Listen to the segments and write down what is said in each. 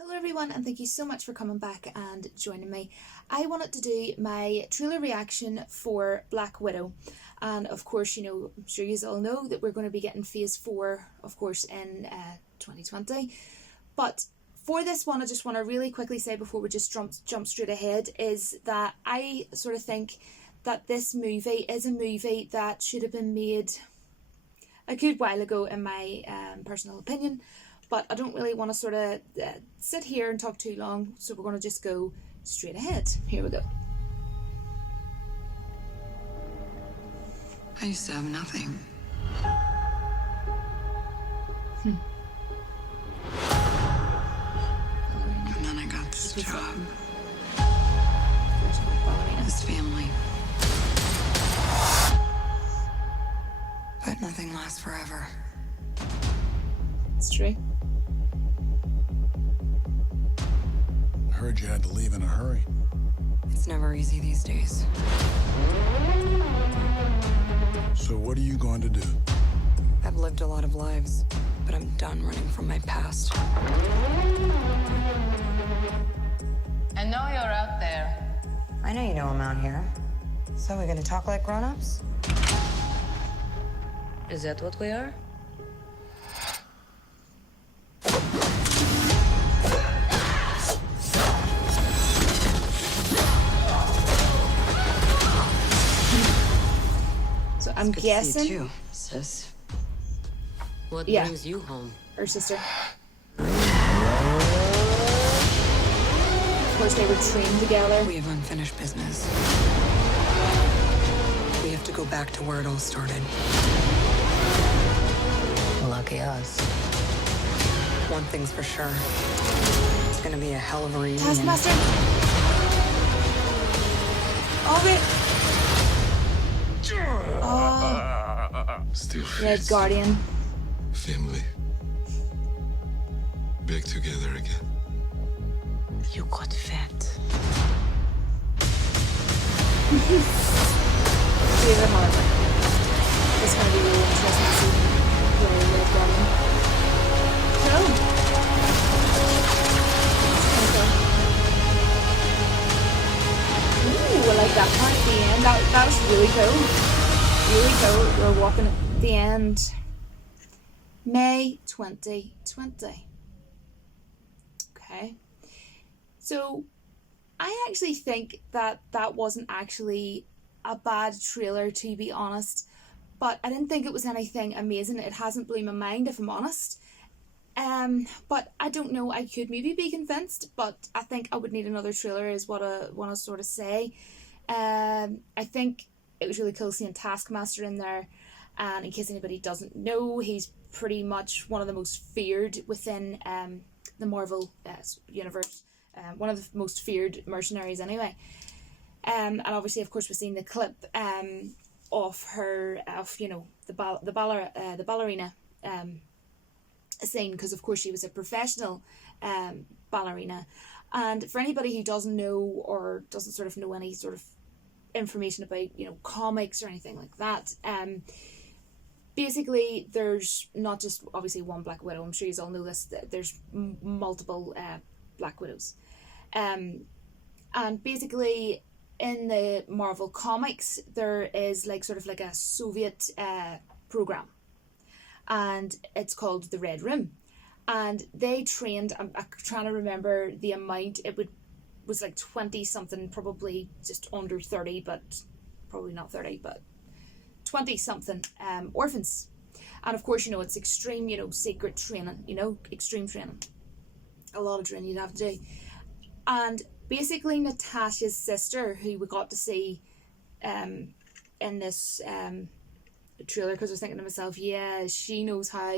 Hello everyone, and thank you so much for coming back and joining me. I wanted to do my trailer reaction for Black Widow, and of course, I'm sure you all know that we're going to be getting phase 4, of course, in 2020. But for this one, I just want to really quickly say before we just jump straight ahead, is that I sort of think that this movie is a movie that should have been made a good while ago, in my personal opinion. But I don't really want to sort of sit here and talk too long, so we're going to just go straight ahead. Here we go. I used to have nothing. And then I got this job, this family. But nothing lasts forever. It's true. Heard you had to leave in a hurry. It's never easy these days. So what are you going to do? I've lived a lot of lives, but I'm done running from my past. I know you're out there. I know you know I'm out here. So we're gonna talk like grown-ups? Is that what we are? So I'm guessing See you too. Sis. What Yeah. brings you home? her sister. Of course, they were trained together. We have unfinished business. We have to go back to where it all started. Lucky us. One thing's for sure. It's gonna be a hell of a reunion. Taskmaster. Oh wait. Oh, Still Red fits. Guardian. Family. Back together again. You got fat. David Harbour. It's going to be really interesting to see where Red Guardian. Cool. Ooh, I like that part at the end. That was really cool. Really cool. We're walking at the end. May 2020. Okay. So I actually think that wasn't actually a bad trailer, to be honest, but I didn't think it was anything amazing. It hasn't blown my mind, if I'm honest. But I don't know, I could maybe be convinced, but I think I would need another trailer, is what I want to sort of say. I think it was really cool seeing Taskmaster in there, and in case anybody doesn't know, he's pretty much one of the most feared within the Marvel universe. One of the most feared mercenaries anyway. And obviously, of course, we've seen the clip of her, the ballerina scene, because of course she was a professional ballerina. And for anybody who doesn't know, or doesn't sort of know any sort of information about comics or anything like that, basically there's not just obviously one Black Widow. I'm sure you all know this. There's multiple Black Widows. And basically in the Marvel comics there is sort of like a Soviet program, and it's called the Red Room, and they trained, I'm trying to remember the amount, was like 20 something, probably just under 30, but probably not 30, but 20 something orphans. And of course, it's extreme, secret training, extreme training, a lot of training you'd have to do. And basically Natasha's sister, who we got to see in this trailer, because I was thinking to myself, yeah, she knows how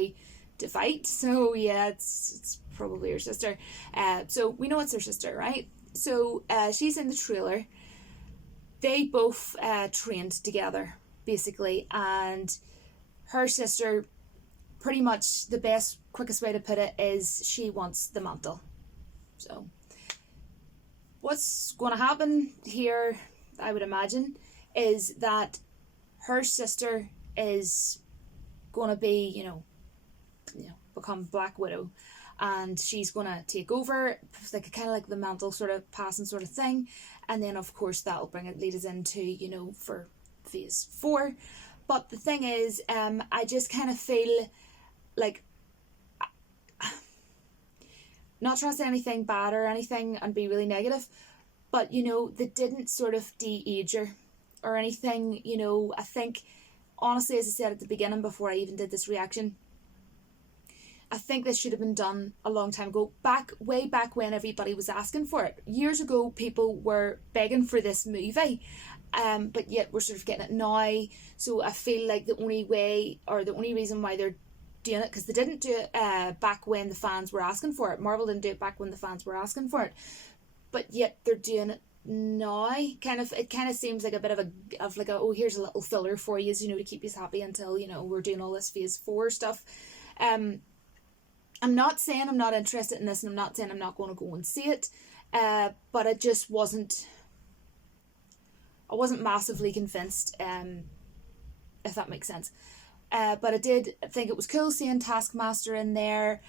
to fight, so yeah, it's probably her sister. So we know it's her sister, right? So she's in the trailer. They both trained together, basically, and her sister, pretty much the best, quickest way to put it is she wants the mantle. So what's going to happen here, I would imagine, is that her sister is going to be, become Black Widow, and she's gonna take over, like kind of like the mantle sort of passing sort of thing, and then of course that'll lead us into, you know, for phase 4. But the thing is, I just kind of feel like, not trying to say anything bad or anything and be really negative, but you know, they didn't sort of de-age her or anything. You know, I think honestly, as I said at the beginning before I even did this reaction, I think this should have been done a long time ago, way back when everybody was asking for it. Years ago, people were begging for this movie, but yet we're sort of getting it now. So I feel like the only way, or the only reason why they're doing it, because they didn't do it back when the fans were asking for it. Marvel didn't do it back when the fans were asking for it, but yet they're doing it now. It kind of seems like a bit of a oh, here's a little filler for you, you know, to keep you happy until, you know, we're doing all this phase 4 stuff. I'm not saying I'm not interested in this, and I'm not saying I'm not going to go and see it, but I just wasn't massively convinced, if that makes sense. But I did think it was cool seeing Taskmaster in there.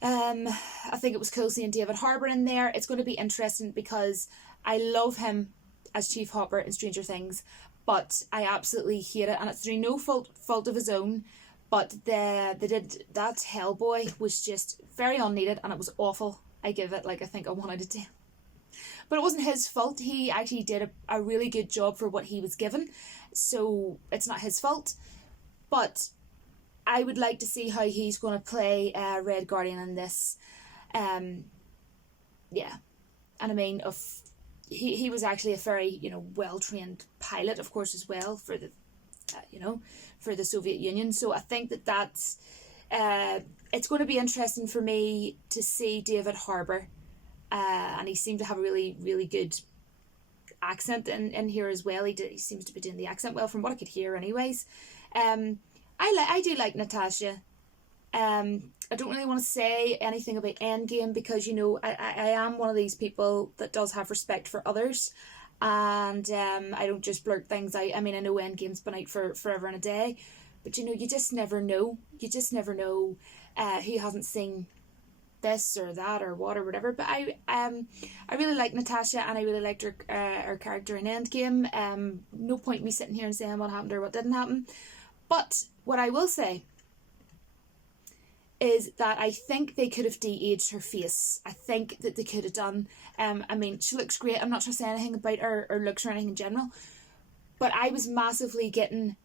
I think it was cool seeing David Harbour in there. It's going to be interesting because I love him as Chief Hopper in Stranger Things, but I absolutely hate it, and it's through no fault of his own. But they did that. Hellboy was just very unneeded, and it was awful. I give it, like, I think a 1 out of 10. But it wasn't his fault. He actually did a really good job for what he was given, so it's not his fault. But I would like to see how he's going to play Red Guardian in this. Yeah, and I mean, he was actually a very, you know, well-trained pilot, of course, as well, for the you know, for the Soviet Union. So I think that's it's going to be interesting for me to see David Harbour, and he seemed to have a really, really good accent in here as well. He seems to be doing the accent well, from what I could hear anyways. I do like Natasha. I don't really want to say anything about Endgame because, you know, I am one of these people that does have respect for others, and I don't just blurt things out. I mean, I know Endgame's been out for forever and a day, but you know, you just never know. You just never know who hasn't seen this or that or what or whatever. But I really like Natasha, and I really liked her character in Endgame. No point me sitting here and saying what happened or what didn't happen. But what I will say is that I think they could have de-aged her face. I think that they could have done. I mean, she looks great. I'm not trying to say anything about her or looks or anything in general, but I was massively getting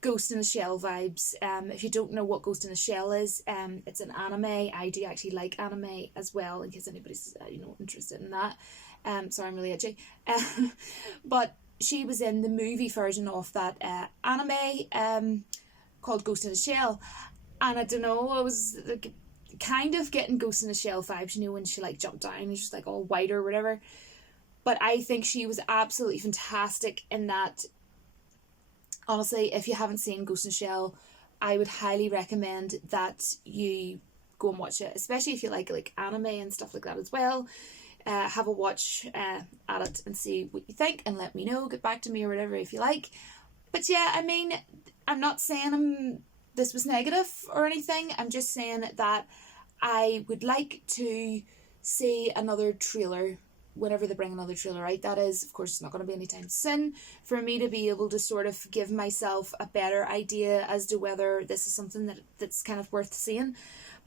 Ghost in the Shell vibes. If you don't know what Ghost in the Shell is, it's an anime. I do actually like anime as well, in case anybody's interested in that. Sorry, I'm really edgy. But she was in the movie version of that anime called Ghost in the Shell. And I don't know, I was like, kind of getting Ghost in the Shell vibes, you know, when she like jumped down and she's like all white or whatever. But I think she was absolutely fantastic in that. Honestly, if you haven't seen Ghost in the Shell, I would highly recommend that you go and watch it, especially if you like anime and stuff like that as well. Have a watch at it and see what you think, and let me know, get back to me or whatever if you like. But yeah, I mean, I'm not saying this was negative or anything. I'm just saying that I would like to see another trailer whenever they bring another trailer out. That is, of course, it's not going to be anytime soon, for me to be able to sort of give myself a better idea as to whether this is something that's kind of worth seeing.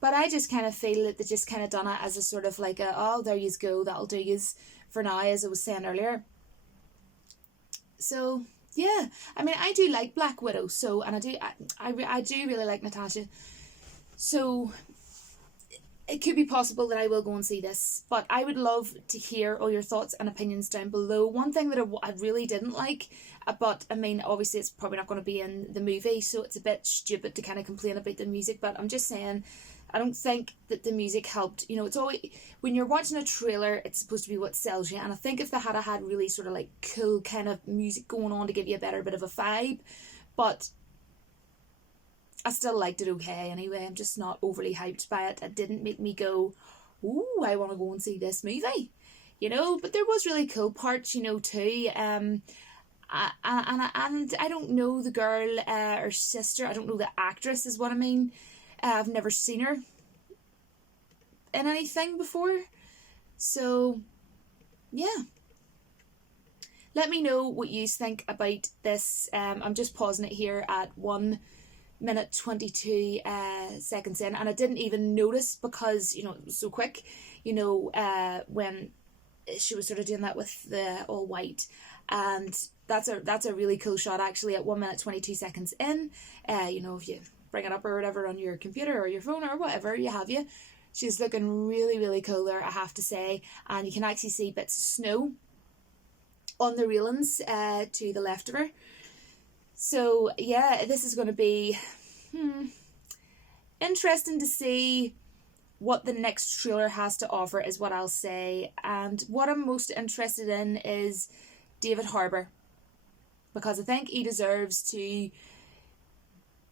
But I just kind of feel that they just kind of done it as a sort of like oh, there you go, that'll do yous for now, as I was saying earlier. So yeah, I mean, I do like Black Widow, so, and I do really like Natasha, so it could be possible that I will go and see this. But I would love to hear all your thoughts and opinions down below. One thing that I really didn't like, but I mean, obviously it's probably not going to be in the movie, so it's a bit stupid to kind of complain about the music, but I'm just saying, I don't think that the music helped. You know, it's always, when you're watching a trailer, it's supposed to be what sells you. And I think if they had really sort of like cool kind of music going on to give you a better bit of a vibe, but I still liked it okay anyway. I'm just not overly hyped by it. It didn't make me go, ooh, I want to go and see this movie, you know. But there was really cool parts, you know, too. And I don't know the girl or sister. I don't know the actress is what I mean. I've never seen her. in anything before. So, yeah. Let me know what you think about this. I'm just pausing it here at 1 minute 22 seconds in, and I didn't even notice because, you know, it was so quick, you know, when she was sort of doing that with the all white. And that's a really cool shot actually at 1 minute 22 seconds in. You know, if you bring it up or whatever on your computer or your phone or whatever you have you, she's looking really, really cool there, I have to say. And you can actually see bits of snow on the railings to the left of her. So yeah, this is going to be interesting to see what the next trailer has to offer, is what I'll say. And what I'm most interested in is David Harbour, because I think he deserves to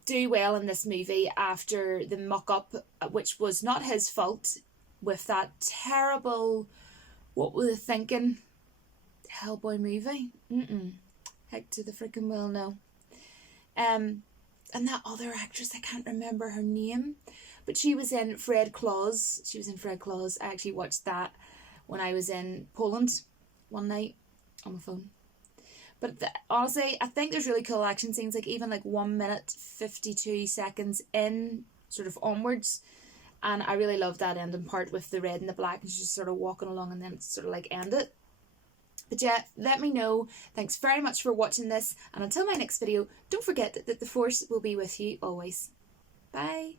do well in this movie after the muck-up, which was not his fault, with that terrible, what were they thinking, Hellboy movie. Heck to the freaking well, no. And that other actress, I can't remember her name, but she was in Fred Claus. I actually watched that when I was in Poland one night on my phone. But honestly, I think there's really cool action scenes, like even like 1 minute 52 seconds in, sort of onwards. And I really love that ending part with the red and the black, and she's just sort of walking along and then it's sort of like end it. But yeah, let me know. Thanks very much for watching this. And until my next video, don't forget that the Force will be with you always. Bye.